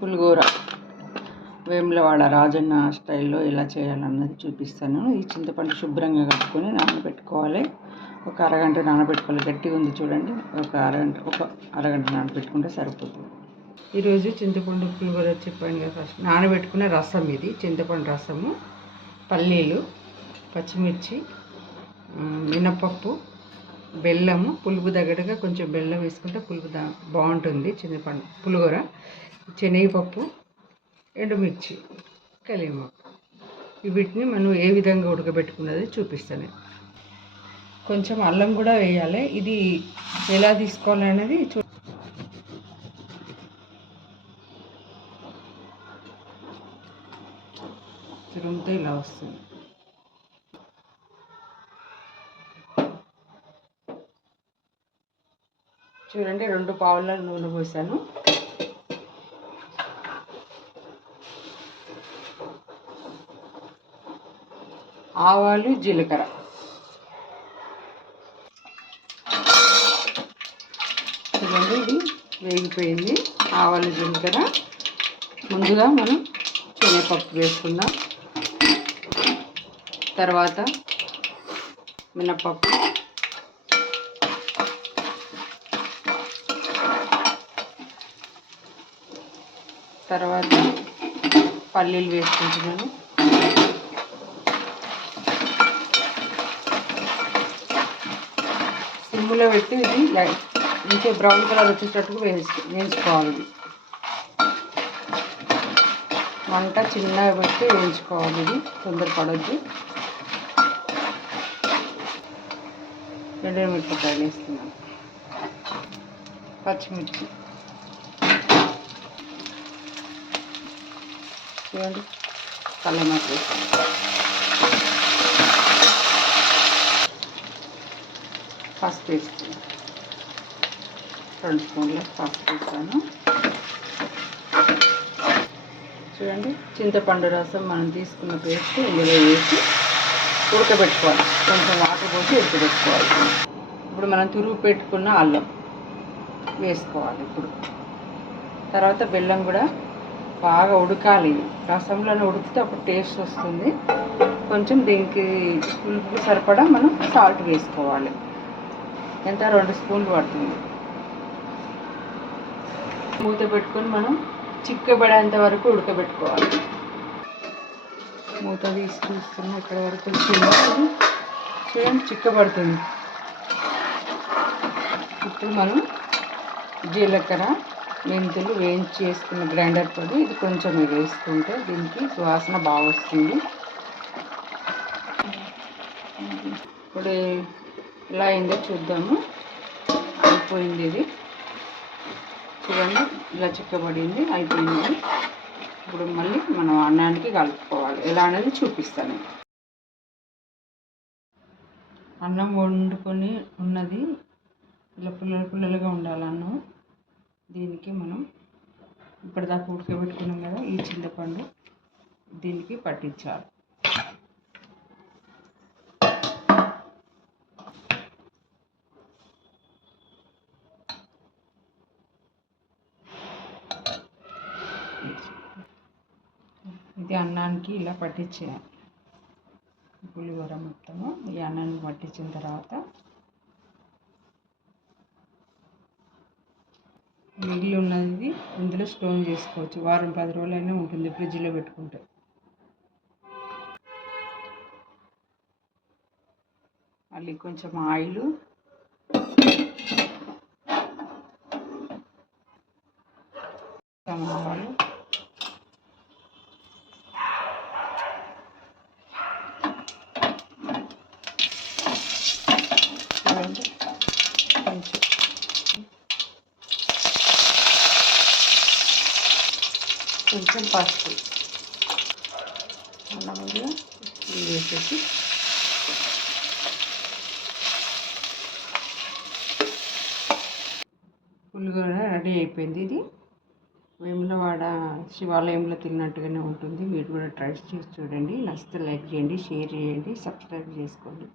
పులిహోర వేములవాడ రాజన్న స్టైల్లో ఎలా చేయాలన్నది చూపిస్తాను. ఈ చింతపండు శుభ్రంగా కట్టుకొని నానబెట్టుకోవాలి. ఒక అరగంట నానబెట్టుకోవాలి. గట్టిగా ఉంది చూడండి, ఒక అరగంట నానబెట్టుకుంటే సరిపోతుంది. ఈరోజు చింతపండు పులిహోర చెప్పాను కదా. ఫస్ట్ నానబెట్టుకున్న రసం ఇది, చింతపండు రసము, పల్లీలు, పచ్చిమిర్చి, మినపప్పు, బెల్లము, పులుపు తగ్గట్టుగా కొంచెం బెల్లం వేసుకుంటే పులుపు బాగుంటుంది చింతపండు పులిహోర, శనగపప్పు, ఎండుమిర్చి, కలిమాకు. వీటిని మనం ఏ విధంగా ఉడకబెట్టుకున్నది చూపిస్తాను. కొంచెం అల్లం కూడా వేయాలి. ఇది ఎలా తీసుకోవాలనేది తురుముతో ఇలా వస్తుంది. చూడండి, 2 పావుల నూనె పోసాను. ఆవాలు, జీలకర్ర, చూడండి ఇది వేగిపోయింది. ఆవాలు, జీలకర్ర. ముందుగా మనం శనగపప్పు వేసుకుందాం. తర్వాత మినపప్పు, తర్వాత పల్లీలు వేసుకుంటున్నాను. సిమ్లో పెట్టి ఇది మంచిగా బ్రౌన్ కలర్ వచ్చేటట్టుగా వేయించుకోవాలి. ఇది మంట చిన్నగా పెట్టి వేయించుకోవాలి. ఇది తొందరపడొద్దు. ఎండుమిరపకాయలు వేస్తున్నాను, పచ్చిమిర్చి, చూడండి, కలిమాకు వేస్తున్నాను, పసుపు వేస్తున్నాను, 2 స్పూన్ల పసుపు వేస్తాను. చూడండి, చింతపండు రసం మనం తీసుకున్న పేస్ట్ ఇందులో వేసి ఉడకబెట్టుకోవాలి. కొంచెం వాటర్ పోసి ఉడకబెట్టుకోవాలి. ఇప్పుడు మనం తురుగు పెట్టుకున్న అల్లం వేసుకోవాలి. ఇప్పుడు తర్వాత బెల్లం కూడా బాగా ఉడకాలి. రసంలోనే ఉడికితే అప్పుడు టేస్ట్ వస్తుంది. కొంచెం దీనికి పులుపుకి సరిపడా మనం సాల్ట్ వేసుకోవాలి. ఎంత 2 స్పూన్లు పడుతుంది. మూత పెట్టుకొని మనం చిక్కబడేంత వరకు ఉడకబెట్టుకోవాలి. మూత తీసి చూస్తున్నా ఇక్కడ వరకు వచ్చింది. చూడండి, చిక్కబడుతుంది. ఇప్పుడు మనం జీలకర్ర, మెంతులు వేయించి చేసుకున్న గ్రైండర్ పొడి ఇది కొంచెం వేసుకుంటే దీనికి సువాసన బాగా వస్తుంది. ఇప్పుడు ఎలా అయిందో చూద్దాము. అయిపోయింది ఇది. చూడండి, ఇలా చిక్కబడింది, అయిపోయింది. ఇప్పుడు మళ్ళీ మనం అన్నానికి కలుపుకోవాలి. ఎలా అనేది చూపిస్తాను. అన్నం వండుకొని ఉన్నది ఇలా పుల్లలుగా ఉండాలి అన్నం. దీనికి మనం ఇప్పటిదాకా ఉడకబెట్టుకున్నాం కదా, ఈ చింతపండు దీనికి పట్టించాలి. ఇది అన్నానికి ఇలా పట్టించేయాలి. పులిహోర మొత్తము ఈ అన్నానికి పట్టించిన తర్వాత మిగిలి ఉన్నది ఇందులో స్టోర్ చేసుకోవచ్చు. వారం 10 రోజులైనా ఉంటుంది ఫ్రిడ్జ్లో పెట్టుకుంటే. మళ్ళీ కొంచెం ఆయిల్, ఆవాలు, కొంచెం పసుపు, అన్నముగా వేసేసి పులిహోర రెడీ అయిపోయింది. ఇది వేములవాడ శివాలయంలో తిన్నట్టుగానే ఉంటుంది. మీరు కూడా ట్రై చేసి చూడండి. నచ్చితే లైక్ చేయండి, షేర్ చేయండి, సబ్స్క్రైబ్ చేసుకోండి.